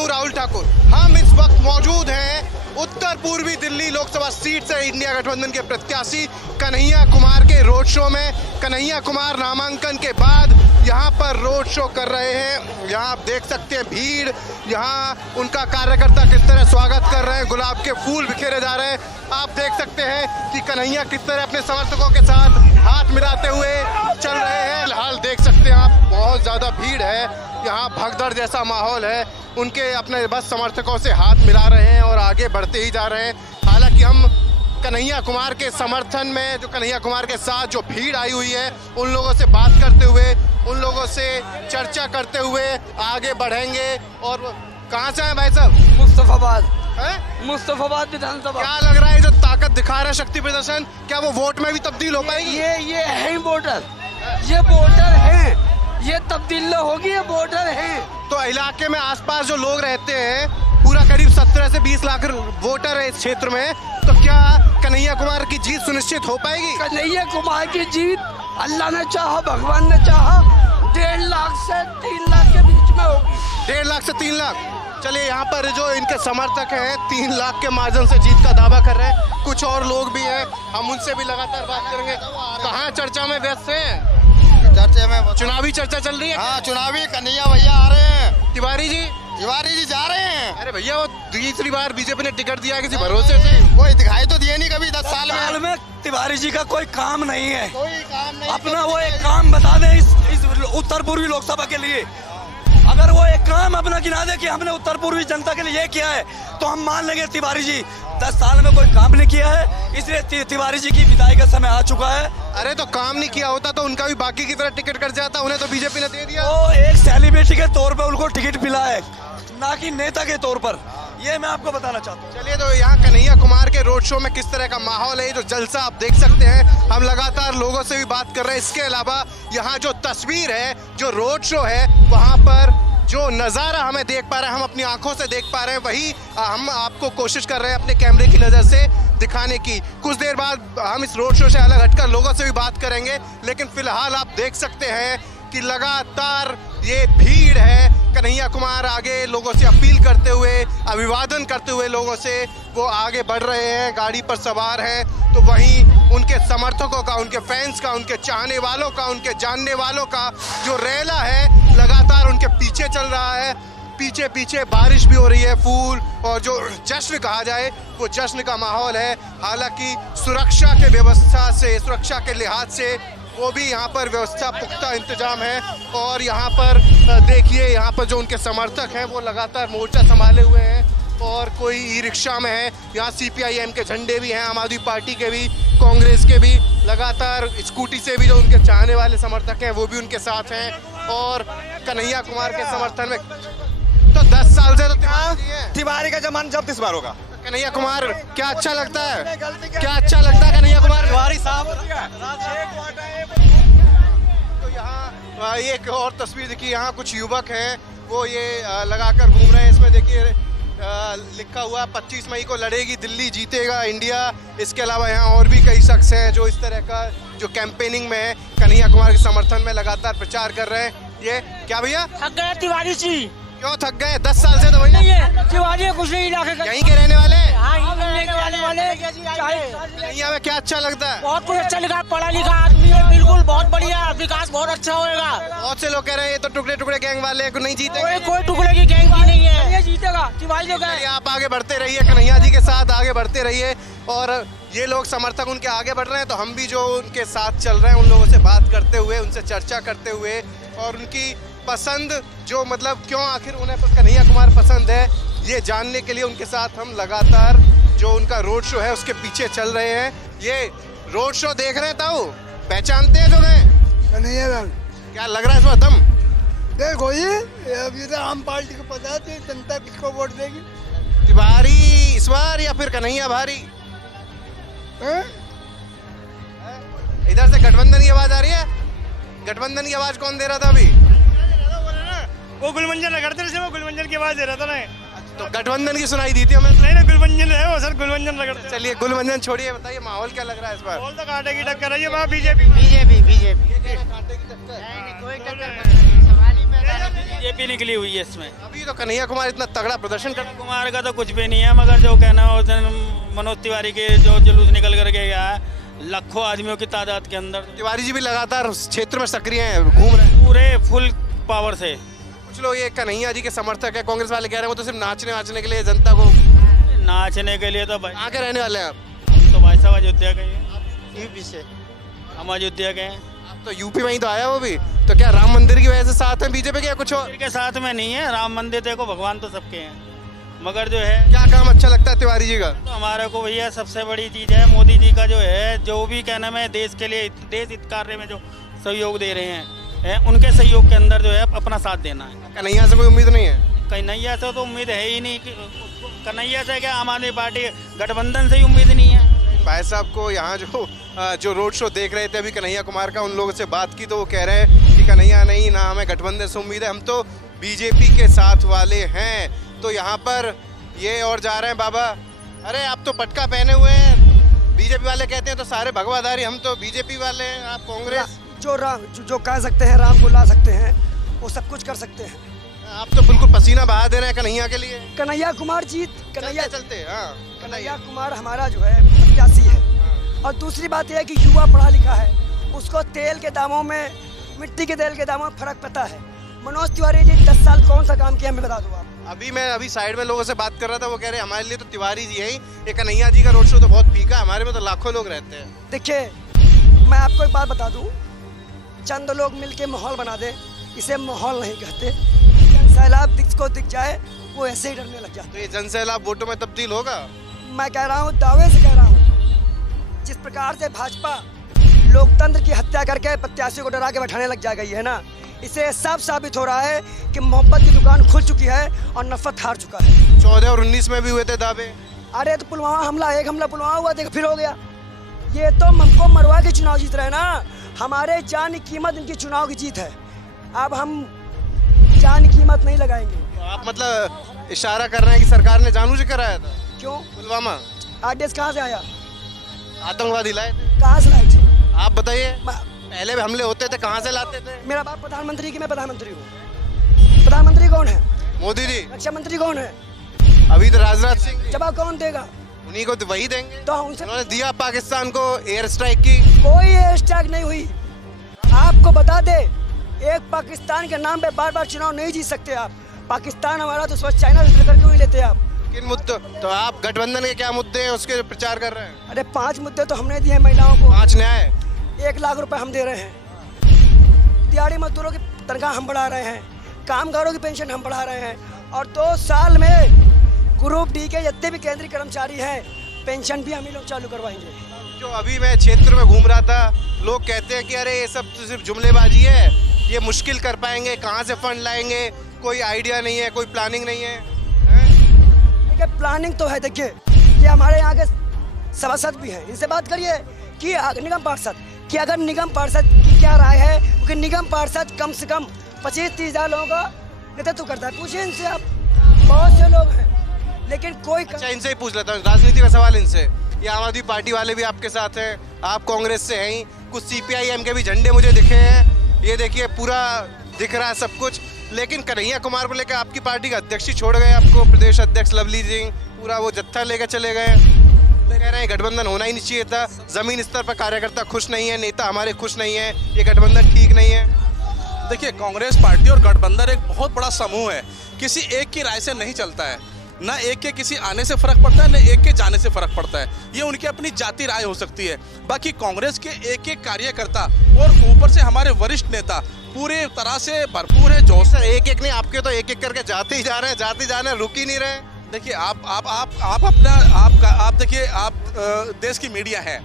हूँ राहुल ठाकुर। हम इस वक्त मौजूद हैं उत्तर पूर्वी दिल्ली लोकसभा सीट से इंडिया गठबंधन के प्रत्याशी कन्हैया कुमार के रोड शो में। कन्हैया कुमार नामांकन के बाद यहाँ पर रोड शो कर रहे हैं। यहाँ आप देख सकते हैं भीड़, यहाँ उनका कार्यकर्ता किस तरह स्वागत कर रहे हैं, गुलाब के फूल बिखेरे जा रहे हैं। आप देख सकते हैं कि कन्हैया किस तरह अपने समर्थकों के साथ हाथ मिलाते हुए चल रहे हैं। हाल देख सकते हैं आप, बहुत ज़्यादा भीड़ है यहाँ, भगदड़ जैसा माहौल है। उनके अपने बस समर्थकों से हाथ मिला रहे हैं और आगे बढ़ते ही जा रहे हैं। हालांकि हम कन्हैया कुमार के समर्थन में, जो कन्हैया कुमार के साथ जो भीड़ आई हुई है, उन लोगों से बात करते हुए, उन लोगों से चर्चा करते हुए आगे बढ़ेंगे। और कहाँ से हैं भाई साहब? मुस्तफाबाद है, मुस्तफाबाद विधानसभा। क्या लग रहा है जो ताकत दिखा रहा है शक्ति प्रदर्शन, क्या वो वोट में भी तब्दील हो पाएगी? ये है वोटर, ये वोटर हैं, ये तब्दील होगी, ये वोटर हैं। तो इलाके में आसपास जो लोग रहते हैं, पूरा करीब 17 से 20 लाख वोटर है इस क्षेत्र में, तो क्या कन्हैया कुमार की जीत सुनिश्चित हो पाएगी? कन्हैया कुमार की जीत अल्लाह ने चाहा, भगवान ने चाहा, 1.5 लाख से 3 लाख के बीच में होगी। 1.5 लाख से 3 लाख। चलिए, यहाँ पर जो इनके समर्थक हैं 3 लाख के मार्जिन से जीत का दावा कर रहे हैं। कुछ और लोग भी हैं, हम उनसे भी लगातार बात करेंगे। कहाँ चर्चा में व्यस्त हैं? चर्चे में चुनावी चर्चा चल रही है। हाँ, चुनावी कन्हैया भैया आ रहे हैं। तिवारी जी जा रहे हैं। अरे भैया, वो तीसरी बार बीजेपी ने टिकट दिया किसी भरोसे से? कोई दिखाई तो दिए नहीं कभी 10 साल में। तिवारी जी का कोई काम नहीं है, कोई काम नहीं। अपना वो एक काम बता दे इस उत्तर पूर्वी लोकसभा के लिए। अगर वो एक काम अपना गिना दे कि हमने उत्तर पूर्वी जनता के लिए ये किया है, तो हम मान लेंगे तिवारी जी 10 साल में कोई काम नहीं किया है, इसलिए तिवारी जी की विदाई का समय आ चुका है। अरे तो काम नहीं किया होता तो उनका भी बाकी की तरह टिकट कट जाता, उन्हें तो बीजेपी ने दे दिया। वो एक सेलिब्रिटी के तौर पे उनको टिकट मिला है, ना कि नेता के तौर पर, ये मैं आपको बताना चाहता हूँ। चलिए, तो यहाँ कन्हैया कुमार के रोड शो में किस तरह का माहौल है, जो जलसा आप देख सकते हैं। हम लगातार लोगों से भी बात कर रहे हैं। इसके अलावा यहाँ जो तस्वीर है, जो रोड शो है, वहाँ पर जो नज़ारा हमें देख पा रहे हैं, हम अपनी आंखों से देख पा रहे हैं, वही हम आपको कोशिश कर रहे हैं अपने कैमरे की नज़र से दिखाने की। कुछ देर बाद हम इस रोड शो से अलग हटकर लोगों से भी बात करेंगे, लेकिन फिलहाल आप देख सकते हैं कि लगातार ये भीड़ है। कन्हैया कुमार आगे लोगों से अपील करते हुए, अभिवादन करते हुए लोगों से वो आगे बढ़ रहे हैं, गाड़ी पर सवार हैं। तो वहीं उनके समर्थकों का, उनके फैंस का, उनके चाहने वालों का, उनके जानने वालों का जो रैला है लगातार उनके पीछे चल रहा है। पीछे पीछे बारिश भी हो रही है, फूल और जो जश्न कहा जाए वो जश्न का माहौल है। हालांकि सुरक्षा के व्यवस्था से, सुरक्षा के लिहाज से वो भी यहाँ पर व्यवस्था पुख्ता इंतजाम है। और यहाँ पर देखिए, यहाँ पर जो उनके समर्थक हैं वो लगातार मोर्चा संभाले हुए हैं, और कोई ई रिक्शा में है। यहाँ CPIM के झंडे भी हैं, आम आदमी पार्टी के भी, कांग्रेस के भी। लगातार स्कूटी से भी जो उनके चाहने वाले समर्थक हैं वो भी उनके साथ हैं। और कन्हैया कुमार के समर्थन में तो 10 साल से तो तिवारी का जमाना जब इस बार होगा। कन्हैया कुमार क्या अच्छा लगता है? क्या अच्छा लगता है कन्हैया कुमार? तिवारी साहब। तो यहाँ एक और तस्वीर देखिए, यहाँ कुछ युवक हैं, वो ये लगाकर घूम रहे हैं। इसमें देखिए लिखा हुआ 25 मई को लड़ेगी दिल्ली, जीतेगा इंडिया। इसके अलावा यहाँ और भी कई शख्स हैं जो इस तरह का जो कैंपेनिंग में है, कन्हैया कुमार के समर्थन में लगातार प्रचार कर रहे हैं। ये क्या भैया, थक गए तिवारी जी? क्यों थक गए? 10 साल से तो वही नहीं है, तिवारी कुछ नहीं इलाके का, यहीं के रहने वाले हैं। हाँ, यहीं के रहने वाले। कन्हैया में क्या अच्छा लगता है? बहुत कुछ अच्छा लिखा, पढ़ा लिखा आदमी है, बिल्कुल बहुत बढ़िया, विकास बहुत अच्छा होएगा। बहुत से लोग कह रहे हैं ये तो टुकड़े टुकड़े गैंग वाले को नहीं जीतेंगे। कोई टुकड़े की गैंग की नहीं है, ये जीतेगा तिवारी लोग। आप आगे बढ़ते रहिए, कन्हैया जी के साथ आगे बढ़ते रहिए। और ये लोग समर्थक उनके आगे बढ़ रहे हैं, तो हम भी जो उनके साथ चल रहे हैं, उन लोगों से बात करते हुए, उनसे चर्चा करते हुए, और उनकी पसंद जो, मतलब क्यों आखिर उन्हें कन्हैया कुमार पसंद है, ये जानने के लिए उनके साथ हम लगातार जो उनका रोड शो है उसके पीछे चल रहे हैं। ये रोड शो देख रहे हैं, ताऊ पहचानते हैं जो गए? कन्हैया लाल। क्या लग रहा है इस बार दम? देखो ये अभी तो आम पार्टी को पता है, जनता किसको वोट देगी? तिवारी इस बार या फिर कन्हैया भारी? इधर से गठबंधन की आवाज आ रही है। गठबंधन की आवाज कौन दे रहा था अभी? वो गुलमंजन रगड़ते थे, वो गुलमंजन की आवाज दे रहा था ना। तो गठबंधन की सुनाई दी थी हमें। नहीं ना, गुलमंजन है वो सर, गुलमंजन रगड़ते। चलिए गुलमंजन छोड़िए, बताइए माहौल क्या लग रहा है इस बार? बोल तो कांटे की टक्कर है ये, वहाँ बीजेपी। बीजेपी कांटे की टक्कर। कोई टक्कर नहीं, बीजेपी निकली हुई है इसमें। अभी तो कन्हैया कुमार इतना तगड़ा प्रदर्शन कर कुमार का तो कुछ भी नहीं है, मगर जो कहना है उस दिन मनोज तिवारी के जो जुलूस निकल करके गया है लाखों आदमियों की तादाद के अंदर, तिवारी जी भी लगातार उस क्षेत्र में सक्रिय हैं, घूम रहे हैं। पूरे फुल पावर से। कुछ लोग ये कन्हैया जी के समर्थक है, कांग्रेस वाले कह रहे हैं वो तो सिर्फ नाचने वाचने के लिए जनता को। नाचने के लिए तो भाई कहाँ के रहने वाले हैं आप? तो भाई साहब अयोध्या के हैं, यूपी से। हम अयोध्या के हैं। आप तो यूपी में ही तो आया वो भी, तो क्या राम मंदिर की वजह से साथ है बीजेपी के या कुछ और? मंदिर के साथ में नहीं है, राम मंदिर देखो भगवान तो सबके हैं, मगर जो है क्या काम अच्छा लगता है तिवारी जी का? तो हमारे को भैया सबसे बड़ी चीज़ है मोदी जी का जो है, जो भी क्या नाम है देश के लिए, देश हित कार्य में जो सहयोग दे रहे हैं, उनके सहयोग के अंदर जो है अपना साथ देना है। कन्हैया से कोई उम्मीद नहीं है? कन्हैया से तो उम्मीद है ही नहीं कि कन्हैया से क्या, आम आदमी पार्टी गठबंधन से ही उम्मीद नहीं है। भाई साहब को यहाँ जो रोड शो देख रहे थे अभी कन्हैया कुमार का, उन लोगों से बात की तो वो कह रहे हैं कि कन्हैया नहीं ना हमें गठबंधन से उम्मीद है, हम तो बीजेपी के साथ वाले हैं। तो यहाँ पर ये और जा रहे हैं बाबा, अरे आप तो पटका पहने हुए हैं, बीजेपी वाले कहते हैं तो सारे भगवाधारी, हम तो बीजेपी वाले हैं, आप कांग्रेस। जो कह सकते हैं राम को ला सकते हैं, वो सब कुछ कर सकते हैं। आप तो बिल्कुल पसीना बहा दे रहे हैं कन्हैया के लिए। कन्हैया कुमार जी, चलते हाँ कन्हैया कुमार हमारा जो है प्रत्याशी है। और दूसरी बात यह है कि युवा पढ़ा लिखा है, उसको तेल के दामों में, मिट्टी के तेल के दामों में फर्क पता है। मनोज तिवारी जी 10 साल कौन सा काम किया, मैं बता दूँ आप। अभी साइड में लोगों से बात कर रहा था, वो कह रहे हैं हमारे लिए तो तिवारी जी है ही, ये कन्हैया जी का रोड शो तो बहुत फीका है, हमारे में तो लाखों लोग रहते हैं। देखिए मैं आपको एक बात बता दूं, चंद लोग मिलके माहौल बना दे, इसे माहौल नहीं कहते। सैलाब दिख जाए वो ऐसे ही डरने लग जाता है। तो ये जनसैलाब वोटों में तब्दील होगा? मैं कह रहा हूँ, दावे से कह रहा हूँ, जिस प्रकार से भाजपा लोकतंत्र की हत्या करके प्रत्याशी को डरा के बैठाने लग जा गई है ना, इसे साफ साबित हो रहा है कि मोहब्बत की दुकान खुल चुकी है और नफरत हार चुका है। 14 और 19 में भी हुए थे दावे। अरे तो पुलवामा हमला, एक हमला पुलवामा हुआ, देख फिर हो गया। ये तो हमको मरवा के चुनाव जीत रहे हैं ना, हमारे जान की कीमत इनकी चुनाव की जीत है। अब हम जान की कीमत नहीं लगाएंगे। तो आप मतलब इशारा कर रहे हैं कि सरकार ने जानबूझ के कराया था? क्यों? पुलवामा आदेश कहाँ से आया? आतंकवादी लाए थे। कहाँ से लाए थे? आप बताइए, पहले भी हमले होते थे, कहाँ से लाते थे? मेरा बाप प्रधानमंत्री की, मैं प्रधानमंत्री हूँ। प्रधानमंत्री कौन है? मोदी जी। रक्षा मंत्री कौन है? अभी तो राजनाथ सिंह। जवाब कौन देगा? उन्हीं को तो वही देंगे। तो उनसे उन्होंने दिया पाकिस्तान को एयर स्ट्राइक की। कोई एयर स्ट्राइक नहीं हुई। आपको बता दे, एक पाकिस्तान के नाम पे बार बार चुनाव नहीं जीत सकते आप। पाकिस्तान हमारा तो स्वच्छ चाइना से लेकर क्यों नहीं लेते आप? किन मुद्दों? तो आप गठबंधन के क्या मुद्दे हैं उसके प्रचार कर रहे हैं? अरे 5 मुद्दे तो हमने दिए महिलाओं को। 5 न्याय, 1 लाख रुपए हम दे रहे हैं, दिहाड़ी मजदूरों की तनख्वाह हम बढ़ा रहे हैं, कामगारों की पेंशन हम बढ़ा रहे हैं, और 2 साल में ग्रुप डी के जितने भी केंद्रीय कर्मचारी हैं पेंशन भी हम ही लोग चालू करवाएंगे। जो अभी मैं क्षेत्र में घूम रहा था, लोग कहते हैं कि अरे ये सब तो सिर्फ जुमलेबाजी है, ये मुश्किल कर पाएंगे, कहाँ से फंड लाएंगे, कोई आइडिया नहीं है, कोई प्लानिंग नहीं है। देखिए प्लानिंग तो है। देखिए ये हमारे यहाँ के सभासद भी हैं, इनसे बात करिए कि निगम पार्षद कि अगर निगम पार्षद की क्या राय है, क्योंकि निगम पार्षद कम से कम 25-30 हज़ार लोगों का नेतृत्व करता है। पूछिए इनसे आप, बहुत से लोग हैं लेकिन कोई। अच्छा इनसे ही पूछ लेता हूँ, राजनीति का सवाल इनसे। ये आम आदमी पार्टी वाले भी आपके साथ हैं, आप कांग्रेस से हैं ही, कुछ CPIM के भी झंडे मुझे दिखे हैं, ये देखिए पूरा दिख रहा है सब कुछ। लेकिन कन्हैया कुमार को लेकर आपकी पार्टी का अध्यक्ष ही छोड़ गए, आपको प्रदेश अध्यक्ष लवली सिंह पूरा वो जत्था लेकर चले गए। कह रहे हैं गठबंधन होना ही नहीं चाहिए था, जमीन स्तर पर कार्यकर्ता खुश नहीं है, नेता हमारे खुश नहीं है, ये गठबंधन ठीक नहीं है। देखिए कांग्रेस पार्टी और गठबंधन एक बहुत बड़ा समूह है, किसी एक की राय से नहीं चलता है, ना एक के किसी आने से फर्क पड़ता है, ना एक के जाने से फर्क पड़ता है। ये उनकी अपनी जाति राय हो सकती है। बाकी कांग्रेस के एक कार्यकर्ता और ऊपर से हमारे वरिष्ठ नेता पूरे तरह से भरपूर है जोश। सर एक नहीं, आपके तो एक करके जाते ही जा रहे हैं, रुक ही नहीं रहे। देखिए आप देखिए, आप देश की मीडिया है,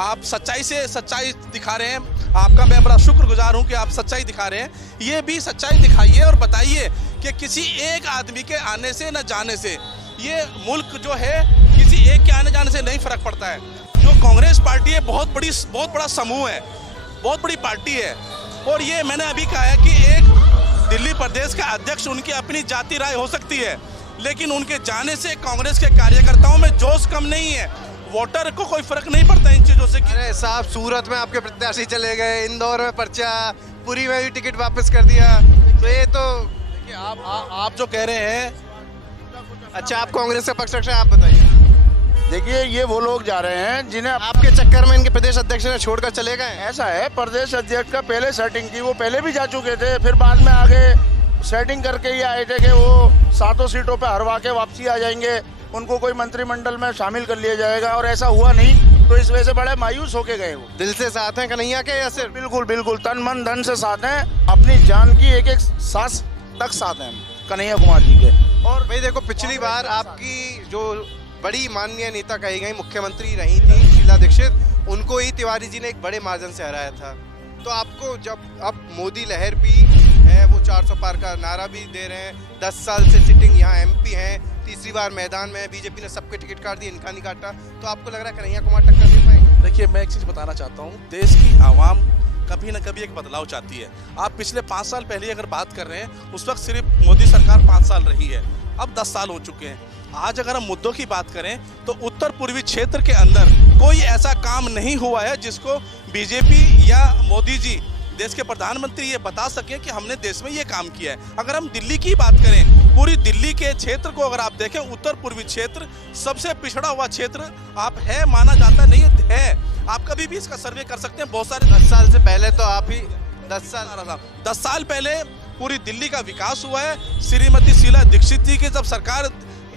आप सच्चाई से सच्चाई दिखा रहे हैं, आपका मैं बड़ा शुक्रगुजार हूं कि आप सच्चाई दिखा रहे हैं। ये भी सच्चाई दिखाइए और बताइए कि किसी एक आदमी के आने से न जाने से ये मुल्क जो है किसी एक के आने जाने से नहीं फर्क पड़ता है। जो कांग्रेस पार्टी है बहुत बड़ा समूह है, बहुत बड़ी पार्टी है। और ये मैंने अभी कहा है कि एक दिल्ली प्रदेश का अध्यक्ष, उनकी अपनी जाति राय हो सकती है, लेकिन उनके जाने से कांग्रेस के कार्यकर्ताओं में जोश कम नहीं है। वोटर को कोई फर्क नहीं पड़ता इन चीजों से। अरे साहब, सूरत में आपके प्रत्याशी चले गए, इंदौर में पर्चा, पुरी में भी टिकट वापस कर दिया। तो ये तो देखिए आप जो कह रहे हैं, अच्छा, आप कांग्रेस का पक्ष रखते हैं, आप बताइए। देखिए ये वो लोग जा रहे हैं जिन्हें आपके चक्कर में इनके प्रदेश अध्यक्ष ने छोड़कर चले गए। ऐसा है, प्रदेश अध्यक्ष का पहले सेटिंग थी, वो पहले भी जा चुके थे, फिर बाद में आगे सेटिंग करके ये आए थे कि वो 7 सीटों पे हरवा के वापसी आ जाएंगे, उनको कोई मंत्रिमंडल में शामिल कर लिया जाएगा, और ऐसा हुआ नहीं, तो इस वजह से बड़े मायूस होके गए वो। दिल से साथ हैं कन्हैया के या सिर्फ? बिल्कुल बिल्कुल, तन मन धन से साथ हैं, अपनी जान की एक एक सांस तक साथ हैं कन्हैया कुमार जी के। और भाई देखो, पिछली बार आपकी जो बड़ी माननीय नेता कही गई मुख्यमंत्री रही थी शीला दीक्षित, उनको ही तिवारी जी ने एक बड़े मार्जिन से हराया था। तो आपको जब अब मोदी लहर भी है, वो 400 पार का नारा भी दे रहे हैं, 10 साल से सिटिंग यहाँ एमपी हैं, तीसरी बार मैदान में, बीजेपी ने सबके टिकट काट दिए, इनका नहीं काटा, तो आपको लग रहा है कन्हैया कुमार टक्कर दे पाएंगे? देखिए मैं एक चीज़ बताना चाहता हूँ, देश की आवाम कभी न कभी एक बदलाव चाहती है। आप पिछले 5 साल पहले अगर बात कर रहे हैं, उस वक्त सिर्फ मोदी सरकार 5 साल रही है, अब 10 साल हो चुके हैं। आज अगर हम मुद्दों की बात करें तो उत्तर पूर्वी क्षेत्र के अंदर कोई ऐसा काम नहीं हुआ है जिसको बीजेपी या मोदी जी, देश के प्रधानमंत्री, ये बता सके कि हमने देश में ये काम किया है। अगर हम दिल्ली की बात करें, पूरी दिल्ली के क्षेत्र को अगर आप देखें, उत्तर पूर्वी क्षेत्र सबसे पिछड़ा हुआ क्षेत्र आप है, माना जाता नहीं है। आप कभी भी इसका सर्वे कर सकते हैं। बहुत सारे 10 साल से पहले तो आप ही 10 साल पहले पूरी दिल्ली का विकास हुआ है। श्रीमती शीला दीक्षित जी की जब सरकार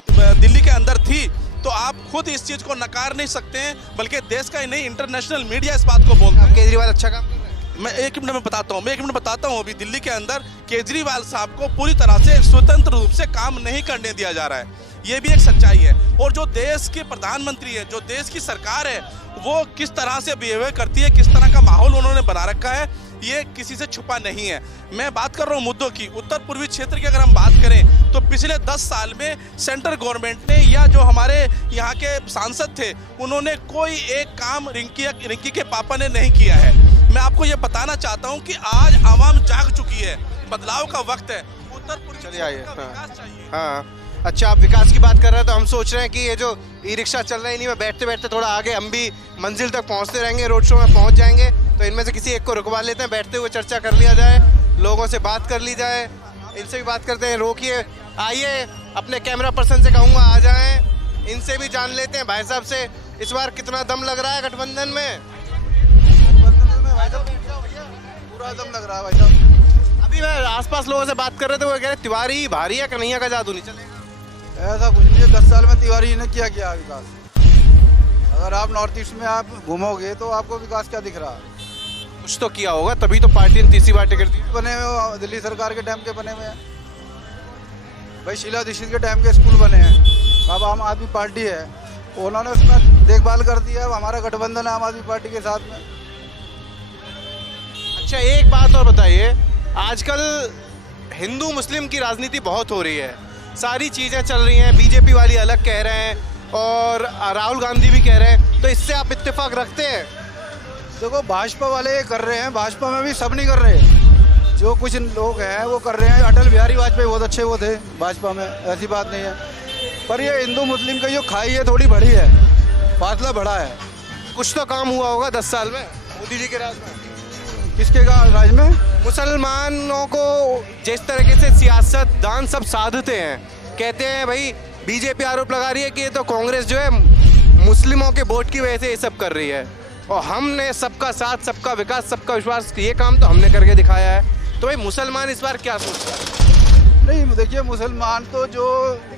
दिल्ली के अंदर थी, तो आप खुद इस चीज को नकार नहीं सकते हैं, बल्कि देश का ही नहीं, इंटरनेशनल मीडिया इस बात को बोलता है। केजरीवाल अच्छा काम कर रहे हैं। मैं एक मिनट में बताता हूँ। अभी दिल्ली के अंदर केजरीवाल साहब को पूरी तरह से स्वतंत्र रूप से काम नहीं करने दिया जा रहा है, ये भी एक सच्चाई है। और जो देश के प्रधानमंत्री है, जो देश की सरकार है, वो किस तरह से बिहेवियर करती है, किस तरह का माहौल उन्होंने बना रखा है, ये किसी से छुपा नहीं है। मैं बात कर रहा हूँ मुद्दों की। उत्तर पूर्वी क्षेत्र की अगर हम बात करें तो पिछले 10 साल में सेंट्रल गवर्नमेंट ने या जो हमारे यहाँ के सांसद थे, उन्होंने कोई एक काम रिंकी के पापा ने नहीं किया है। मैं आपको ये बताना चाहता हूँ कि आज आवाम जाग चुकी है, बदलाव का वक्त है। उत्तर पूर्वी क्षेत्र का विकास चाहिए। हाँ, अच्छा, आप विकास की बात कर रहे हैं तो हम सोच रहे हैं कि ये जो ई रिक्शा चल रहा है, इन्हीं में बैठते बैठते थोड़ा आगे हम भी मंजिल तक पहुंचते रहेंगे, रोड शो में पहुंच जाएंगे, तो इनमें से किसी एक को रुकवा लेते हैं, बैठते हुए चर्चा कर लिया जाए, लोगों से बात कर ली जाए। इनसे भी बात करते हैं, रोकिए, आइए, अपने कैमरा पर्सन से कहूँगा आ जाएं, इनसे भी जान लेते हैं भाई साहब से, इस बार कितना दम लग रहा है गठबंधन में? पूरा दम लग रहा है भाई साहब। अभी मैं आसपास लोगों से बात कर रहे थे, वो कह रहे तिवारी भारी है, कन्हैया का जादू नहीं चलेगा। ऐसा कुछ नहीं है, 10 साल में तिवारी ने क्या विकास। अगर आप नॉर्थ ईस्ट में आप घूमोगे तो आपको विकास क्या दिख रहा है? कुछ तो किया होगा, तभी तो पार्टी ने तीसरी बार टिकट दी। बने हुए हो, दिल्ली सरकार के टाइम के बने हुए हैं भाई, शीला दीक्षित के टाइम के स्कूल बने हैं। अब आम आदमी पार्टी है, उन्होंने उसमें देखभाल कर दिया, अब हमारा गठबंधन है आम आदमी पार्टी के साथ में। अच्छा, एक बात और बताइए, आजकल हिंदू मुस्लिम की राजनीति बहुत हो रही है, सारी चीज़ें चल रही हैं, बीजेपी वाली अलग कह रहे हैं और राहुल गांधी भी कह रहे हैं, तो इससे आप इत्तेफाक रखते हैं? देखो, भाजपा वाले कर रहे हैं, भाजपा में भी सब नहीं कर रहे, जो कुछ लोग हैं वो कर रहे हैं। अटल बिहारी वाजपेयी बहुत अच्छे वो थे भाजपा में, ऐसी बात नहीं है, पर ये हिंदू मुस्लिम की जो खाई है थोड़ी बड़ी है, फासला बड़ा है। कुछ तो काम हुआ होगा 10 साल में मोदी जी के राज में। किसके राज में? मुसलमानों को जिस तरीके से सियासत दान सब साधते हैं, कहते हैं भाई, बीजेपी आरोप लगा रही है कि ये तो कांग्रेस जो है मुस्लिमों के वोट की वजह से ये सब कर रही है, और हमने सबका साथ, सबका विकास, सबका विश्वास, ये काम तो हमने करके दिखाया है। तो भाई मुसलमान इस बार क्या सोच रहे हैं? नहीं, देखिए, मुसलमान तो जो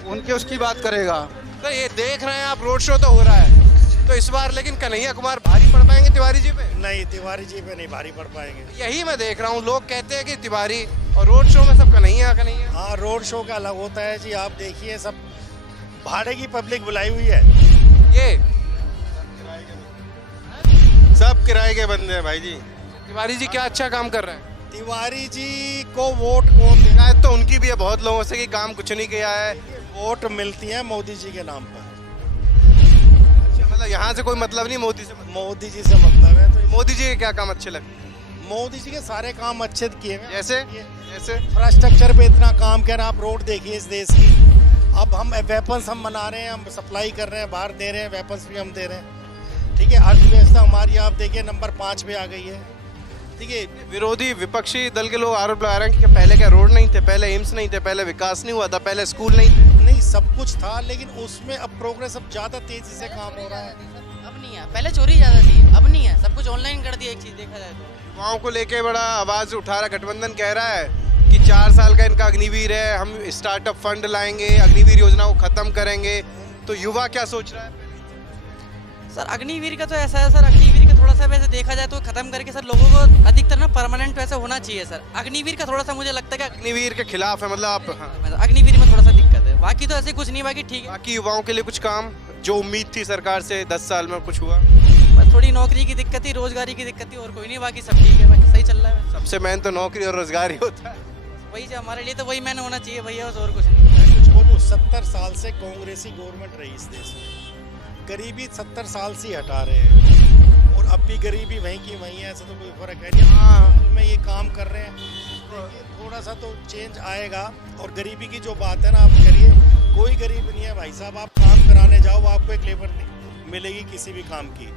उनके उसकी बात करेगा। तो ये देख रहे हैं आप, रोड शो तो हो रहा है, तो इस बार लेकिन कन्हैया कुमार भारी पड़ पाएंगे तिवारी जी पे? नहीं, तिवारी जी पे नहीं भारी पड़ पाएंगे। यही मैं देख रहा हूँ, लोग कहते हैं कि तिवारी, और रोड शो में सब कन्हैया। हाँ, रोड शो का अलग होता है जी। आप देखिए, सब भाड़े की पब्लिक बुलाई हुई है, ये सब किराए के बंदे हैं भाई जी। तिवारी जी क्या अच्छा काम कर रहे हैं? तिवारी जी को वोट कौन देगा? शिकायत तो उनकी भी है बहुत लोगों से कि काम कुछ नहीं किया है। वोट मिलती है मोदी जी के नाम पर। अच्छा, मतलब यहाँ से कोई मतलब नहीं मोदी से? मोदी जी से मतलब है। तो मोदी जी के क्या काम अच्छे लगते हैं? मोदी जी के सारे काम अच्छे किए हैं। जैसे इंफ्रास्ट्रक्चर पे इतना काम कर रहे हैं। आप रोड देखिए इस देश की। अब हम वेपन्स हम बना रहे हैं, हम सप्लाई कर रहे हैं, बाहर दे रहे हैं, वेपन्स भी हम दे रहे हैं। ठीक है, अर्थव्यवस्था हमारी आप देखिए नंबर 5 पे आ गई है। देखिए विरोधी विपक्षी दल के लोग आरोप लगा रहे हैं कि पहले क्या रोड नहीं थे, पहले एम्स नहीं थे, पहले विकास नहीं हुआ था, पहले स्कूल नहीं थे। नहीं, सब कुछ था, लेकिन उसमें अब प्रोग्रेस अब ज़्यादा तेजी से काम हो रहा है। अब नहीं है, पहले चोरी ज्यादा थी, अब नहीं है, सब कुछ ऑनलाइन कर दिया। एक चीज देखा जाए तो युवाओं को लेके बड़ा आवाज उठा रहा गठबंधन, कह रहा है कि 4 साल का इनका अग्निवीर है, हम स्टार्टअप फंड लाएंगे, अग्निवीर योजना को खत्म करेंगे। तो युवा क्या सोच रहा है? सर अग्निवीर का तो ऐसा है सर, अग्निवीर का थोड़ा सा वैसे देखा जाए तो खत्म करके सर लोगों को अधिकतर ना परमानेंट वैसे होना चाहिए सर। अग्निवीर का थोड़ा सा मुझे लगता है कि अग्निवीर के खिलाफ है मतलब आप? हाँ। अग्निवीर में थोड़ा सा दिक्कत है, बाकी तो ऐसे कुछ नहीं, बाकी ठीक है। बाकी युवाओं के लिए कुछ काम जो उम्मीद थी सरकार से 10 साल में कुछ हुआ? बस थोड़ी नौकरी की दिक्कत थी, रोजगारी की दिक्कत थी, और कोई नहीं, बाकी सब ठीक है, बाकी सही चल रहा है। सबसे मेन तो नौकरी और रोजगार ही होता है। वही जो हमारे लिए तो वही मैंने होना चाहिए भैया, और कुछ नहीं। मैं कुछ बोलूँ, 70 साल से कांग्रेसी गवर्नमेंट रही इस देश में, गरीबी 70 साल से ही हटा रहे हैं, और अब भी गरीबी वहीं की वहीं है, ऐसा तो कोई फर्क है नहीं। हाँ, में ये काम कर रहे हैं, देखिए थोड़ा सा तो चेंज आएगा। और गरीबी की जो बात है ना, आप करिए, कोई गरीब नहीं है भाई साहब। आप काम कराने जाओ, आपको एक लेबर नहीं मिलेगी किसी भी काम की।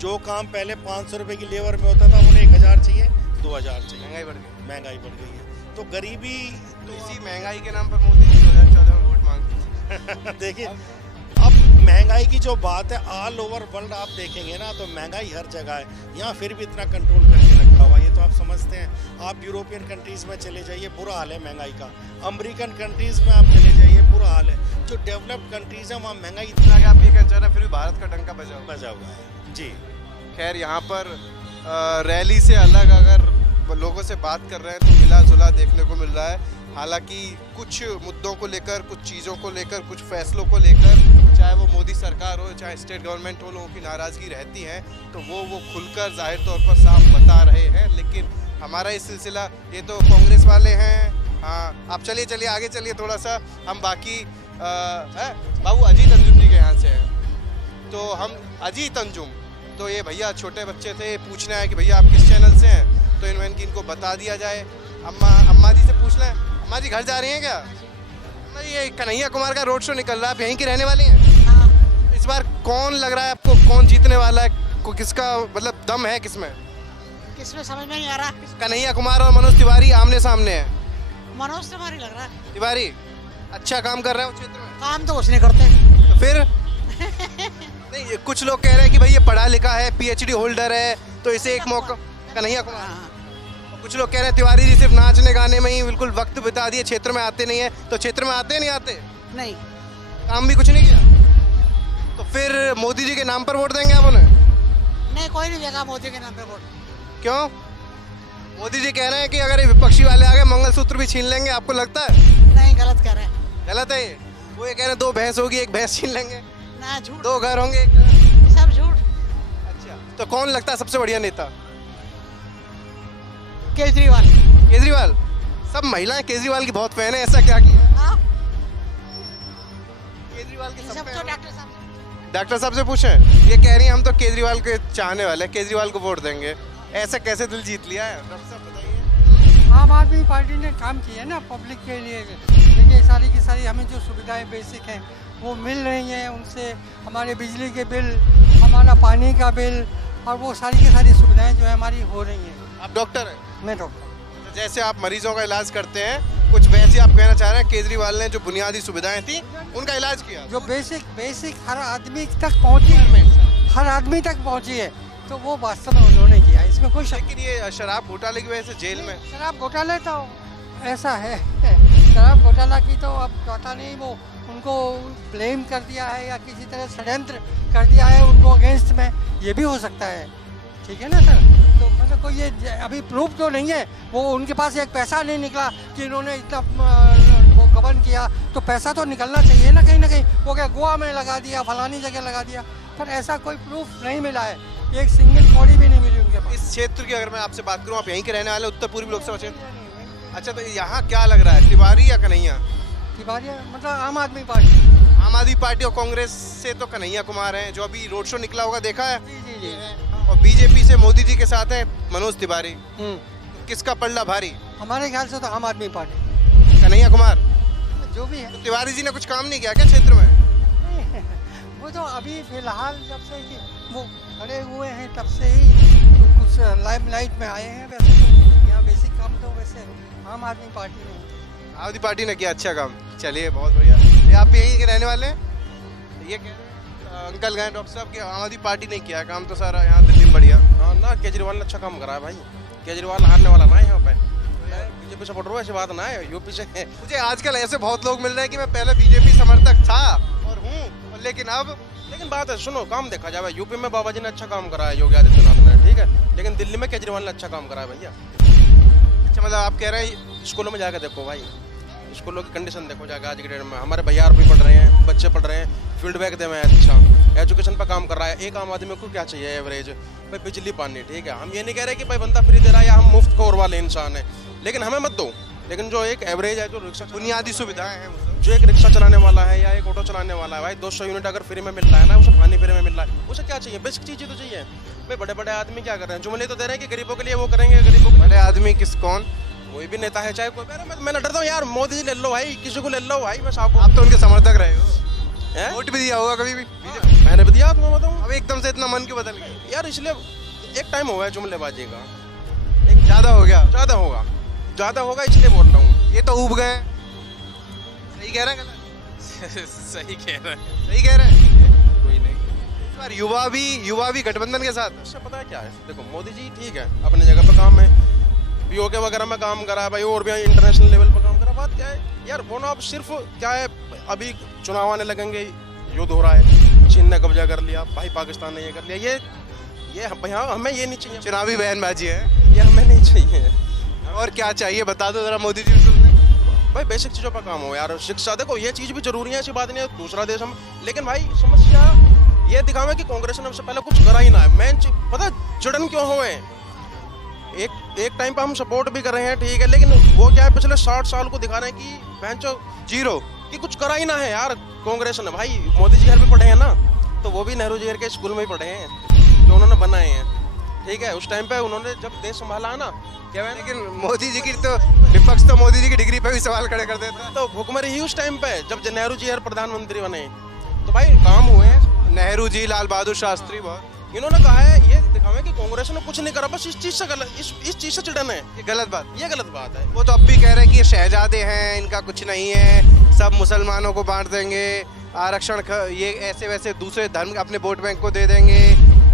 जो काम पहले 500 रुपये की लेबर में होता था, उन्हें 1000 चाहिए, 2000 चाहिए। महंगाई बढ़ गई, महंगाई बढ़ गई है, तो गरीबी तो इसी महंगाई के नाम पर मोदी जी 2014 में वोट मांगते थे। देखिए, अब महंगाई की जो बात है, ऑल ओवर वर्ल्ड आप देखेंगे ना, तो महंगाई हर जगह है। यहाँ फिर भी इतना कंट्रोल करके रखा हुआ, ये तो आप समझते हैं। आप यूरोपियन कंट्रीज में चले जाइए, बुरा हाल है महंगाई का। अमेरिकन कंट्रीज में आप चले जाइए, बुरा हाल है। जो डेवलप्ड कंट्रीज है, वहाँ महंगाई इतना आप ये कहना चाह रहे हैं, फिर भी भारत का डंका बजा हुआ है जी। खैर, यहाँ पर रैली से अलग अगर लोगों से बात कर रहे हैं तो मिला जुला देखने को मिल रहा है। हालांकि कुछ मुद्दों को लेकर, कुछ चीज़ों को लेकर, कुछ फैसलों को लेकर, चाहे वो मोदी सरकार हो, चाहे स्टेट गवर्नमेंट हो, लोगों की नाराज़गी रहती है, तो वो खुलकर जाहिर तौर पर साफ बता रहे हैं। लेकिन हमारा ये सिलसिला, ये तो कांग्रेस वाले हैं। हाँ, आप चलिए आगे चलिए थोड़ा सा, हम बाकी बाबू अजीत अंजुम जी के यहाँ से हैं, तो हम अजीत अंजुम, तो ये भैया छोटे बच्चे थे, पूछना है कि भैया आप किस चैनल से हैं, तो इनको बता दिया जाए। अम्मा जी से पूछना है, अम्मा जी घर जा रही हैं क्या? नहीं, ये कन्हैया कुमार का रोड शो निकल रहा है, आप यहीं की रहने वाली हैं? हाँ। इस बार कौन लग रहा है आपको, कौन जीतने वाला है? किसका मतलब दम है किसमें समझ में नहीं आ रहा। कन्हैया कुमार और मनोज तिवारी आमने सामने हैं। मनोज तिवारी लग रहा है। तिवारी अच्छा काम कर रहे हैं उस क्षेत्र में? काम तो कुछ नहीं करते तो फिर नहीं, कुछ लोग कह रहे हैं कि भाई ये पढ़ा लिखा है, PhD होल्डर है, तो इसे एक मौका। कन्हैया कुमार। कुछ लोग कह रहे हैं तिवारी जी सिर्फ नाचने गाने में ही बिल्कुल वक्त बिता दिए, क्षेत्र में आते नहीं है। तो क्षेत्र में आते नहीं आते? नहीं, काम भी कुछ नहीं किया, तो फिर मोदी जी के नाम पर वोट देंगे आप उन्हें? नहीं, कोई नहीं देगा मोदी के नाम पे वोट। क्यों? मोदी जी कह रहे हैं कि अगर ये विपक्षी वाले आ गए मंगलसूत्र भी छीन लेंगे, आपको लगता है? नहीं, गलत कह रहे हैं। गलत है ये? वो ये कह रहे हैं 2 भैंस होगी, 1 भैंस छीन लेंगे। ना, झूठ। 2 घर होंगे, सब झूठ। अच्छा, तो कौन लगता है सबसे बढ़िया नेता? केजरीवाल। सब महिलाएं केजरीवाल की बहुत फैन है, ऐसा क्या किया? केजरीवाल की सब तो डॉक्टर साहब से पूछे, ये कह रही हैं हम तो केजरीवाल के चाहने वाले हैं, केजरीवाल को वोट देंगे। ऐसा कैसे दिल जीत लिया है? डॉक्टर साहब बताइए। आम आदमी पार्टी ने काम किया है ना पब्लिक के लिए। देखिए, सारी की सारी हमें जो सुविधाएं बेसिक हैं वो मिल रही हैं, उनसे हमारे बिजली के बिल, हमारा पानी का बिल, और वो सारी की सारी सुविधाएं जो है हमारी हो रही हैं। आप डॉक्टर हैं? मैं डॉक्टर। जैसे आप मरीजों का इलाज करते हैं, कुछ वैसे आप कहना चाह रहे हैं केजरीवाल ने जो बुनियादी सुविधाएं थी उनका इलाज किया, जो बेसिक हर आदमी तक पहुंची, हर आदमी तक पहुंची है, तो वो वास्तव में उन्होंने किया, इसमें कोई शक। लेकिन ये शराब घोटाले की वजह से जेल में, शराब घोटाले तो ऐसा है, शराब घोटाला की तो अब पता नहीं, वो उनको ब्लेम कर दिया है या किसी तरह षड्यंत्र कर दिया है उनको अगेंस्ट में, ये भी हो सकता है। ठीक है ना सर? तो मतलब कोई ये अभी प्रूफ तो नहीं है, वो उनके पास एक पैसा नहीं निकला कि इन्होंने इतना वो गबन किया, तो पैसा तो निकलना चाहिए ना कहीं। वो क्या गोवा में लगा दिया, फलानी जगह लगा दिया, पर ऐसा कोई प्रूफ नहीं मिला है, एक सिंगल कौड़ी भी नहीं मिली उनके पास। इस क्षेत्र की अगर मैं आपसे बात करूं, आप यहीं के रहने वाले, उत्तर पूर्वी लोकसभा क्षेत्र। अच्छा, तो यहाँ क्या लग रहा है, तिवारी या कन्हैया? तिवारी मतलब आम आदमी पार्टी। आम आदमी पार्टी और कांग्रेस से तो कन्हैया कुमार हैं, जो अभी रोड शो निकला होगा, देखा है? जी। और बीजेपी से मोदी जी के साथ है मनोज तिवारी। तो किसका पलड़ा भारी? हमारे ख्याल से तो आम आदमी पार्टी। कन्हैया कुमार जो भी है। तो तिवारी जी ने कुछ काम नहीं किया क्या क्षेत्र में? वो तो अभी फिलहाल जब से कि वो खड़े हुए हैं तब से ही तो कुछ लाइमलाइट में आए हैं। वैसे तो यहाँ बेसिक काम तो वैसे आम आदमी पार्टी ने, आम आदमी पार्टी ने किया अच्छा काम। चलिए बहुत बढ़िया। ये आप भी यहीं के रहने वाले हैं? ये कह रहे हैं अंकल गए डॉक्टर साहब कि आम आदमी पार्टी ने किया है काम तो सारा यहाँ दिल्ली में बढ़िया। हाँ ना, केजरीवाल ने अच्छा काम करा है भाई। केजरीवाल हारने वाला ना है यहाँ पे। बीजेपी सपोर्टर हूँ ऐसी बात ना है, यूपी से है। मुझे आजकल ऐसे बहुत लोग मिल रहे हैं कि मैं पहले बीजेपी समर्थक था और हूँ, लेकिन अब लेकिन बात है, सुनो, काम देखा जाए, यूपी में बाबा जी ने अच्छा काम करा है, योगी आदित्यनाथ ने, ठीक है, लेकिन दिल्ली में केजरीवाल ने अच्छा काम करा है भैया। अच्छा मतलब आप कह रहे हैं स्कूलों में जाकर देखो भाई, स्कूलों की कंडीशन देखो जाकर आज के डेट में। हमारे भैया भी पढ़ रहे हैं, बच्चे पढ़ रहे हैं, फीडबैक दे रहे हैं, अच्छा एजुकेशन पर काम कर रहा है। एक आम आदमी को क्या चाहिए एवरेज भाई? बिजली पानी, ठीक है। हम ये नहीं कह रहे कि भाई बंदा फ्री दे रहा है या हम मुफ्त खोर वाले इंसान है, लेकिन हमें मत दो। लेकिन जो एक एवरेज है, जो रिक्शा बुनियादी सुविधाएं हैं, जो एक रिक्शा चलाने वाला है या एक ऑटो चलाने वाला है भाई, 200 यूनिट अगर फ्री में मिल रहा है ना, उसे पानी फ्री में मिल रहा है, उसे क्या चाहिए? बेसिक चीज़ें तो चाहिए भाई। बड़े बड़े आदमी क्या कर रहे हैं? जुमले तो दे रहे हैं कि गरीबों के लिए वो करेंगे, गरीबों के बड़े आदमी किस कौन? कोई भी नेता है चाहे कोई। मैं डरता हूँ यार, मोदी जी ले लो भाई, किसी को ले लो भाई, बस आपको। आप तो उनके समर्थक रहे हो, वोट भी दिया होगा कभी भी? मैंने भी दिया, आपको बताऊँ। अब एकदम से इतना मन क्यों बदल गया यार? इसलिए एक टाइम हो गया जुमलेबाजी का, एक ज़्यादा हो गया। ज़्यादा होगा इसलिए बोल रहा हूँ। ये तो ऊब गए। सही कह रहे हैं? सही कह रहे हैं, सही कह रहे हैं। कोई नहीं। इस बार युवा भी गठबंधन के साथ। उससे पता है क्या है, देखो मोदी जी ठीक है, अपने जगह पे काम है, बीओके वगैरह में काम करा है भाई, और भी इंटरनेशनल लेवल पर काम करा। बात क्या है यार, वो ना अब सिर्फ क्या है, अभी चुनाव आने लगेंगे, युद्ध हो रहा है, चीन ने कब्जा कर लिया भाई, पाकिस्तान ने ये कर लिया, ये भैया हमें ये नहीं चाहिए। चुनावी बयानबाजी है, ये हमें नहीं चाहिए। और क्या चाहिए बता दो जरा मोदी जी से। भाई बेसिक चीज़ों पर काम हो यार, शिक्षा देखो, ये चीज़ भी जरूरी है, ऐसी बात नहीं है, दूसरा देश हम, लेकिन भाई समस्या ये दिखावे कि कांग्रेस ने उससे पहले कुछ करा ही ना है। मेन चीज पता चिड़न क्यों हुए? एक टाइम पे हम सपोर्ट भी कर रहे हैं, ठीक है, लेकिन वो क्या है, पिछले 60 साल को दिखा रहे हैं कि बेंचो जीरो कि कुछ करा ही ना है यार कांग्रेस ने। भाई मोदी जी घर पे पढ़े हैं ना, तो वो भी नेहरू जी घर के स्कूल में ही पढ़े हैं जो उन्होंने बनाए हैं, ठीक है। उस टाइम पे उन्होंने जब देश संभाला है ना, क्या है, लेकिन मोदी जी की तो विपक्ष तो मोदी जी की डिग्री पे भी सवाल खड़े कर देता है। तो भुखमरी ही उस टाइम पे जब नेहरू जी प्रधानमंत्री बने, तो भाई काम हुए हैं। नेहरू जी, लाल बहादुर शास्त्री, बहुत इन्होंने कहा है, ये दिखावे कि कांग्रेस ने कुछ नहीं करा, बस इस चीज से गलत, इस चीज से चिड़न है। ये गलत बात, ये गलत बात है। वो तो अब भी कह रहे हैं कि ये शहजादे हैं, इनका कुछ नहीं है, सब मुसलमानों को बांट देंगे, आरक्षण ये ऐसे वैसे दूसरे धर्म अपने वोट बैंक को दे देंगे,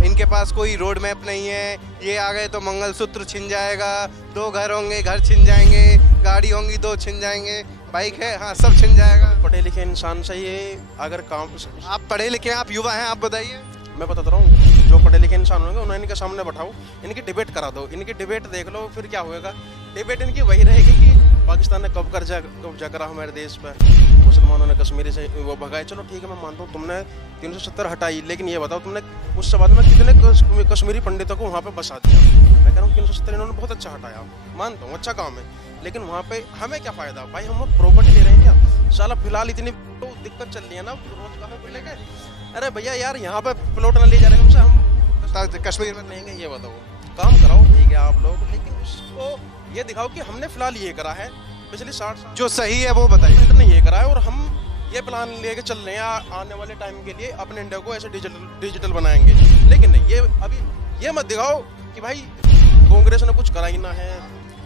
इनके पास कोई रोड मैप नहीं है, ये आ गए तो मंगलसूत्र छिन जाएगा, 2 घर होंगे घर छिन जाएंगे, गाड़ी होंगी 2 छिन जाएंगे, बाइक है हाँ सब छिन जाएगा। पढ़े लिखे इंसान से ये अगर काम, आप पढ़े लिखे हैं, आप युवा हैं, आप बताइए। मैं बताता रहा हूँ, जो पढ़े लिखे इंसान होंगे उन्हें इनके सामने बैठाओ, इनकी डिबेट करा दो, इनकी डिबेट देख लो, फिर क्या होएगा। डिबेट इनकी वही रहेगी कि पाकिस्तान ने कब कब्जा करा हमारे देश पर, मुसलमानों ने कश्मीरी से वो भगाए, चलो ठीक है मैं मानता हूँ, तुमने 370 हटाई, लेकिन ये बताओ तुमने उससे बाद में कितने कश्मीरी पंडितों को वहाँ पे बसा दिया। मैं कह रहा हूँ 370 इन्होंने बहुत अच्छा हटाया, मानता हूँ अच्छा काम है, लेकिन वहाँ पे हमें क्या फायदा भाई? हम प्रॉपर्टी ले रहे हैं क्या? साला फिलहाल इतनी तो दिक्कत चल रही है ना रोजगार को लेकर। अरे भैया यार यहाँ पे प्लॉट न ले जा रहे हमसे, हम कश्मीर में लेंगे, ये बताओ काम कराओ, ठीक है आप लोग, लेकिन उसको ये दिखाओ कि हमने फिलहाल ये करा है, पिछले 60 साल जो सही है वो बताइए, ने ये करा है और हम ये प्लान लेके चल रहे हैं आने वाले टाइम के लिए, अपने इंडिया को ऐसे डिजिटल बनाएंगे। लेकिन नहीं, ये अभी ये मत दिखाओ कि भाई कांग्रेस ने कुछ करा ही ना है,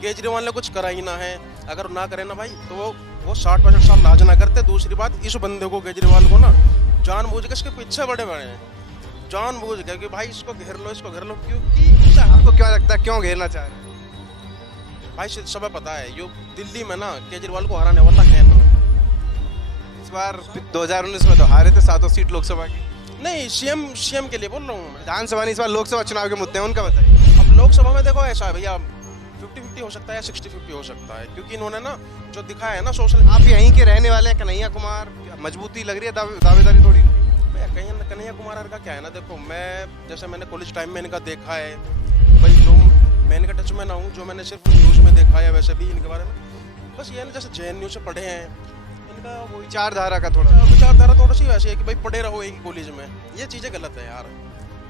केजरीवाल ने कुछ करा ही ना है। अगर ना करे ना भाई तो वो 60-65 साल राज ना करते। दूसरी बात, इस बंदे को केजरीवाल को ना जानबूझ के इसके पीछे बड़े हैं, जानबूझ के कि भाई इसको घेर लो, इसको घेर लो, क्योंकि आपको क्या लगता है क्यों घेरना चाह रहे हैं? भाई सब पता है, यो दिल्ली में ना केजरीवाल को हराने वाला है ना। इस बार 2019 में तो हारे थे 7 सीट लोकसभा की। नहीं, सीएम के लिए बोल रहा हूँ मैं। विधानसभा नहीं, इस बार लोकसभा चुनाव के मुद्दे हैं, उनका बताइए। अब लोकसभा में देखो ऐसा है भैया, 50-50 हो सकता है, 60-50 हो सकता है, क्योंकि इन्होंने ना जो दिखाया है ना सोशल। आप यहीं के रहने वाले हैं, कन्हैया कुमार, मजबूती लग रही है, दावेदारी थोड़ी। कन्हैया कुमार का क्या है ना, देखो मैं जैसे मैंने कॉलेज टाइम में इनका देखा है भाई, जो मैं इनका टच में ना हूँ, जो मैंने सिर्फ न्यूज़ में देखा है, वैसे भी इनके बारे में बस ये ना जैसे JNU से पढ़े हैं, इनका वो विचारधारा का विचारधारा थोड़ा सी वैसी है कि भाई पढ़े रहो एक कॉलेज में, ये चीज़ें गलत है यार।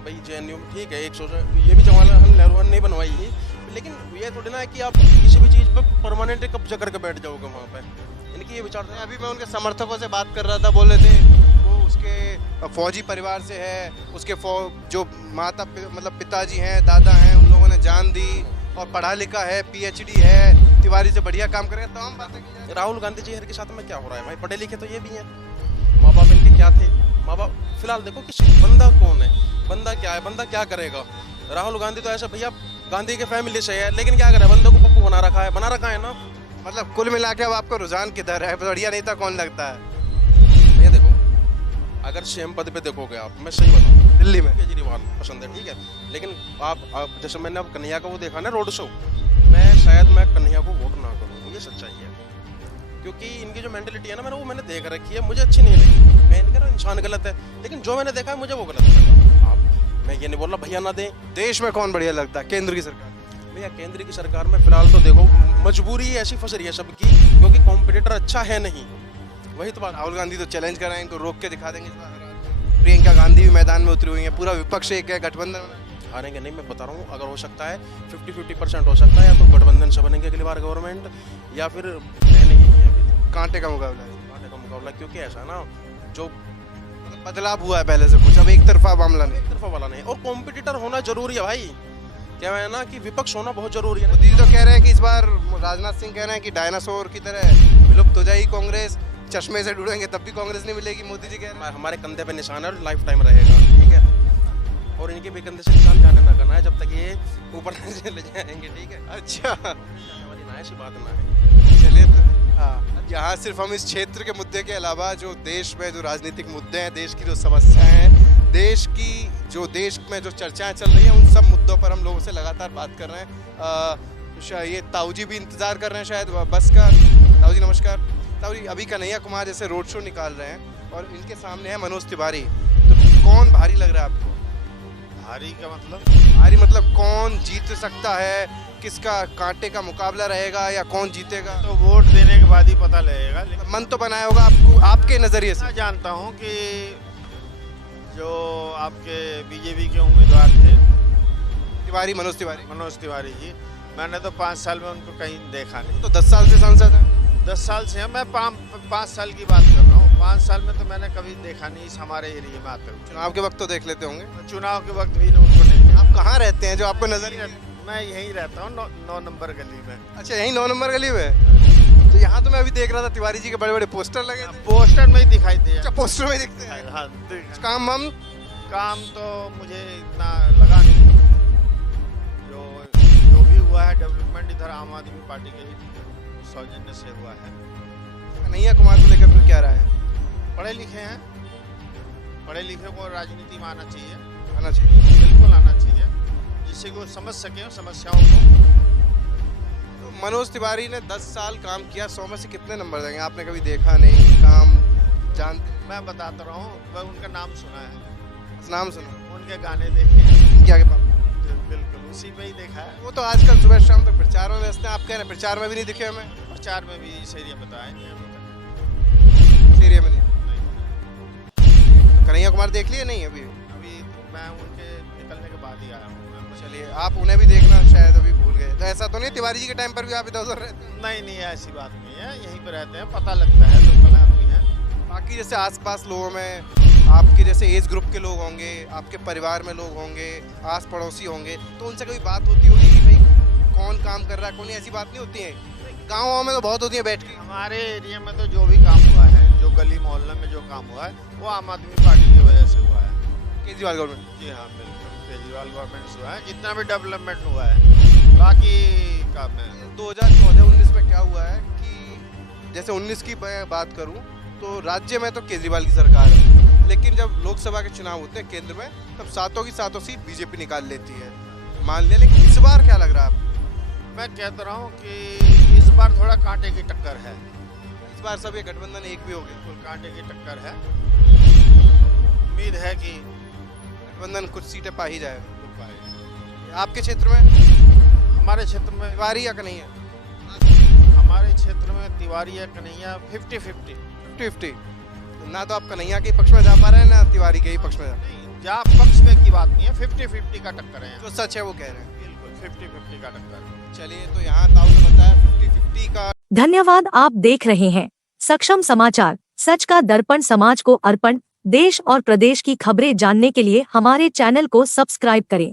भाई JNU ठीक है, 100 ये भी जवाहरलाल नेहरू ने बनवाई है, लेकिन ये थोड़ी ना है कि आप किसी भी चीज़ पर परमानेंट कब्जा करके बैठ जाओगे वहाँ पे। इनकी ये विचारधारा। अभी मैं उनके समर्थकों से बात कर रहा था, बोल रहे थे वो उसके फौजी परिवार से है, उसके जो माता मतलब पिताजी हैं, दादा हैं, उन लोगों ने जान दी और पढ़ा लिखा है, PhD है, तिवारी से बढ़िया काम करेगा, तमाम बातें की जाए। राहुल गांधी जी के साथ में क्या हो रहा है भाई? पढ़े लिखे तो ये भी हैं, माँ बाप इनके क्या थे? माँ बाप फिलहाल देखो कि बंदा कौन है, बंदा क्या है, बंदा क्या करेगा। राहुल गांधी तो ऐसा भैया गांधी के फैमिली से है, लेकिन क्या करे, बंदे को पप्पू बना रखा है ना। मतलब कुल मिला के अब आपको रुझान किधर है, बढ़िया नेता कौन लगता है? भैया देखो, अगर सीएम पद पे देखोगे आप, मैं सही बताऊं, दिल्ली में केजरीवाल पसंद है, ठीक है, लेकिन आप जैसे मैंने अब कन्हैया का वो देखा ना रोड शो, मैं कन्हैया को वोट ना करूँ, ये सच्चाई है। क्योंकि इनकी जो मेंटलिटी है ना, मैंने देख रखी है, मुझे अच्छी नहीं लगी। मैं नहीं कह रहा इंसान गलत है, लेकिन जो मैंने देखा है मुझे वो गलत लगा। मैं ये नहीं बोल रहा भैया ना दें। देश में कौन बढ़िया लगता है? केंद्र की सरकार? भैया केंद्र की सरकार में फिलहाल तो देखो मजबूरी ऐसी फंस रही है सबकी, क्योंकि कॉम्पिटिटर अच्छा है नहीं। वही तो बात, राहुल गांधी तो चैलेंज कर रहे हैं, इनको रोक के दिखा देंगे। प्रियंका गांधी भी मैदान में उतरी हुई है, पूरा विपक्ष एक है, गठबंधन में हारेंगे नहीं, मैं बता रहा हूँ। अगर हो सकता है 50-50% हो सकता है, या तो गठबंधन से बनेंगे अगली बार गवर्नमेंट, या फिर नहीं है। अभी कांटे का मुकाबला है, कांटे का मुकाबला, क्योंकि ऐसा ना जो बदलाव हुआ है पहले से कुछ, अब एक तरफा मामला नहीं, एक तरफा वाला नहीं। और कॉम्पिटिटर होना जरूरी है भाई, क्या है ना कि विपक्ष होना बहुत जरूरी है। मोदी जी तो कह रहे हैं कि इस बार, राजनाथ सिंह कह रहे हैं कि डायनासोर की तरह विलुप्त हो जाएगी कांग्रेस, चश्मे से ढूंढेंगे तब भी कांग्रेस नहीं मिलेगी। मोदी जी कह रहे हैं हमारे कंधे पे निशान है और लाइफ टाइम रहेगा, ठीक है, और इनके भी कंधे से निशान जाने ना करना है जब तक ये ऊपर चले जाएंगे, ठीक है। अच्छा, ना ऐसी बात ना है। चलिए तो यहाँ सिर्फ हम इस क्षेत्र के मुद्दे के अलावा जो देश में जो राजनीतिक मुद्दे हैं, देश की जो समस्याएं हैं, देश में जो चर्चाएं चल रही हैं, उन सब मुद्दों पर हम लोगों से लगातार बात कर रहे हैं। ये ताऊ जी भी इंतजार कर रहे हैं शायद बस का। ताऊ जी नमस्कार। ताऊ जी, अभी कन्हैया कुमार जैसे रोड शो निकाल रहे हैं और इनके सामने है मनोज तिवारी, तो कौन भारी लग रहा है आपको? भारी का मतलब? भारी मतलब कौन जीत सकता है, किसका कांटे का मुकाबला रहेगा, या कौन जीतेगा? तो वोट देने के बाद ही पता लगेगा। लेकिन मन तो बनाया होगा आपको, आपके नजरिए से। मैं जानता हूँ कि जो आपके बीजेपी के उम्मीदवार थे, मनोज तिवारी जी, मैंने तो 5 साल में उनको कहीं देखा नहीं। तो 10 साल से सांसद है। 10 साल से है, मैं 5 साल की बात कर रहा हूँ। 5 साल में तो मैंने कभी देखा नहीं इस हमारे एरिया में आते हुए। चुनाव के वक्त तो देख लेते होंगे। चुनाव के वक्त भी उनको नहीं। आप कहाँ रहते हैं जो आपको नजर? मैं यहीं रहता हूँ 9 नंबर गली में। अच्छा, यहीं 9 नंबर गली में। तो यहाँ तो मैं अभी देख रहा था तिवारी जी के बड़े बड़े पोस्टर लगे थे। पोस्टर में ही दिखाई दिया। अच्छा, पोस्टर में दिखते हैं। हाँ, काम तो मुझे इतना लगा नहीं। जो भी हुआ है डेवलपमेंट इधर आम आदमी पार्टी के ही सौजन्य से हुआ है। कन्हैया कुमार को लेकर फिर क्या राय है? पढ़े लिखे हैं, पढ़े लिखे को राजनीति में आना चाहिए, बिल्कुल आना चाहिए, जिससे कि वो समझ सके समस्याओं को। तो मनोज तिवारी ने 10 साल काम किया, 100 में से कितने नंबर देंगे? आपने कभी देखा नहीं काम, जानते? मैं बताता रहा हूँ, मैं उनका नाम सुना है। नाम सुना? उनके गाने देखे हैं। क्या के पास? बिल्कुल उसी में ही देखा है। वो तो आजकल सुबह शाम तक प्रचार में व्यस्त हैं। आप कह रहे हैं प्रचार में भी नहीं दिखे हमें? प्रचार में भी इस एरिया में तो आए नहीं अभी तक। एरिया में नहीं। तो कन्हैया कुमार देख लिए नहीं अभी? अभी तो मैं उनके निकलने के बाद ही आया हूँ। चलिए, आप उन्हें भी देखना शायद अभी भूल गए। तो ऐसा तो नहीं तिवारी जी के टाइम पर भी आप इधर उधर रहते हैं? नहीं, ऐसी बात नहीं है, यहीं पे रहते हैं, पता लगता है, लोकल आदमी है। बाकी जैसे आसपास लोगों में आपके जैसे एज ग्रुप के लोग होंगे, आपके परिवार में लोग होंगे, आस पड़ोसी होंगे, तो उनसे कभी बात होती होगी कि भाई कौन काम कर रहा है, कौन? ऐसी बात नहीं होती है? गाँव में तो बहुत होती है बैठ के। हमारे एरिया में तो जो भी काम हुआ है, जो गली मोहल्ले में जो काम हुआ है, वो आम आदमी पार्टी की वजह से हुआ है। केजरीवाल गवर्नमेंट? जी हाँ, बिल्कुल केजरीवाल गवर्नमेंट से हुआ है, जितना भी डेवलपमेंट हुआ है। बाकी काम है 2014-19 में क्या हुआ है कि जैसे 19 की बात करूं तो राज्य में तो केजरीवाल की सरकार है, लेकिन जब लोकसभा के चुनाव होते हैं केंद्र में, तब सातों की सातों सीट बीजेपी निकाल लेती है, मान लिया। लेकिन इस बार क्या लग रहा है आपको? मैं कहता रहा हूँ कि इस बार थोड़ा कांटे की टक्कर है। इस बार सब ये गठबंधन एक भी हो गए? बिल्कुल कांटे की टक्कर है। उम्मीद है कि गठबंधन कुछ सीटें पा ही जाएगा। आपके क्षेत्र में? हमारे क्षेत्र में तिवारी या कन्हैया? हमारे क्षेत्र में तिवारी या कन्हैया 50-50। ना तो आप कन्हैया के पक्ष में जा पा रहे हैं, ना तिवारी के ही पक्ष में जा पक्ष में की बात नहीं है, 50-50 का टक्कर है। जो सच है वो कह रहे हैं। बिल्कुल 50-50 का टक्कर। चलिए, तो यहाँ ताऊ ने बताया 50-50 का। धन्यवाद। आप देख रहे हैं सक्षम समाचार, सच का दर्पण, समाज को अर्पण। देश और प्रदेश की खबरें जानने के लिए हमारे चैनल को सब्सक्राइब करें।